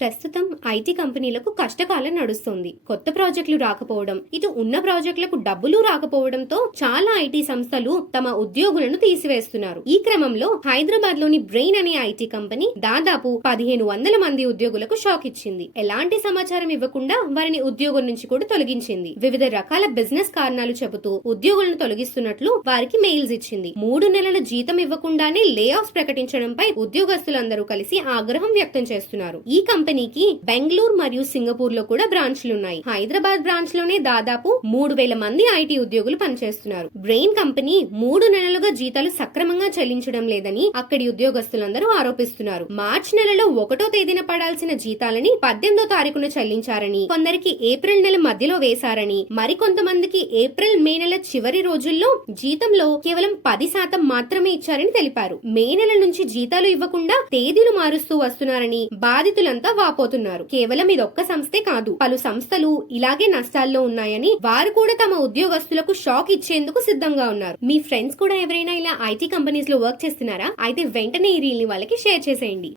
ప్రస్తుతం ఐటీ కంపెనీలకు కష్టకాలం నడుస్తుంది. కొత్త ప్రాజెక్టులు రాకపోవడం ఇటు ఉన్న ప్రాజెక్టులకు డబ్బులు రాకపోవడంతో చాలా ఐటీ సంస్థలు తమ ఉద్యోగులను తీసివేస్తున్నారు. ఈ క్రమంలో హైదరాబాద్లోని బ్రెయిన్ అనే ఐటీ కంపెనీ దాదాపు పదిహేను వందల మంది ఉద్యోగులకు షాక్ ఇచ్చింది. ఎలాంటి సమాచారం ఇవ్వకుండా వారిని ఉద్యోగం నుంచి కూడా తొలగించింది. వివిధ రకాల బిజినెస్ కారణాలు చెబుతూ ఉద్యోగులను తొలగిస్తున్నట్లు వారికి మెయిల్స్ ఇచ్చింది. మూడు నెలల జీతం ఇవ్వకుండానే లే ఆఫ్స్ ప్రకటించడంపై ఉద్యోగస్తులందరూ కలిసి ఆగ్రహం వ్యక్తం చేస్తున్నారు. ఈ కంపెనీ కంపెనీకి బెంగళూరు మరియు సింగపూర్లో కూడా బ్రాంచ్లు ఉన్నాయి హైదరాబాద్ బ్రాంచ్లోనే దాదాపు మూడు వేల మంది ఐటీ ఉద్యోగులు పనిచేస్తున్నారు. బ్రెయిన్ కంపెనీ మూడు నెలలుగా జీతాలు సక్రమంగా చెల్లించడం లేదని అక్కడి ఉద్యోగస్తులందరూ ఆరోపిస్తున్నారు. మార్చి నెలలో ఒకటో తేదీన పడాల్సిన జీతాలని పద్దెనిమిదో తారీఖున చెల్లించారని కొందరికి ఏప్రిల్ నెల మధ్యలో వేశారని మరికొంతమందికి ఏప్రిల్ మే నెల చివరి రోజుల్లో జీతంలో కేవలం పది శాతం మాత్రమే ఇచ్చారని తెలిపారు. మే నెల నుంచి జీతాలు ఇవ్వకుండా తేదీలు మారుస్తూ వస్తున్నారని బాధితులంతా వాపోతున్నారు కేవలం ఇదొక్క సంస్థే కాదు పలు సంస్థలు ఇలాగే నష్టాల్లో ఉన్నాయని వారు కూడా తమ ఉద్యోగస్తులకు షాక్ ఇచ్చేందుకు సిద్ధంగా ఉన్నారు. మీ ఫ్రెండ్స్ కూడా ఎవరైనా ఇలా ఐటీ కంపెనీస్లో వర్క్ చేస్తున్నారా? అయితే వెంటనే ఈ రీల్ని వాళ్ళకి షేర్ చేసేయండి.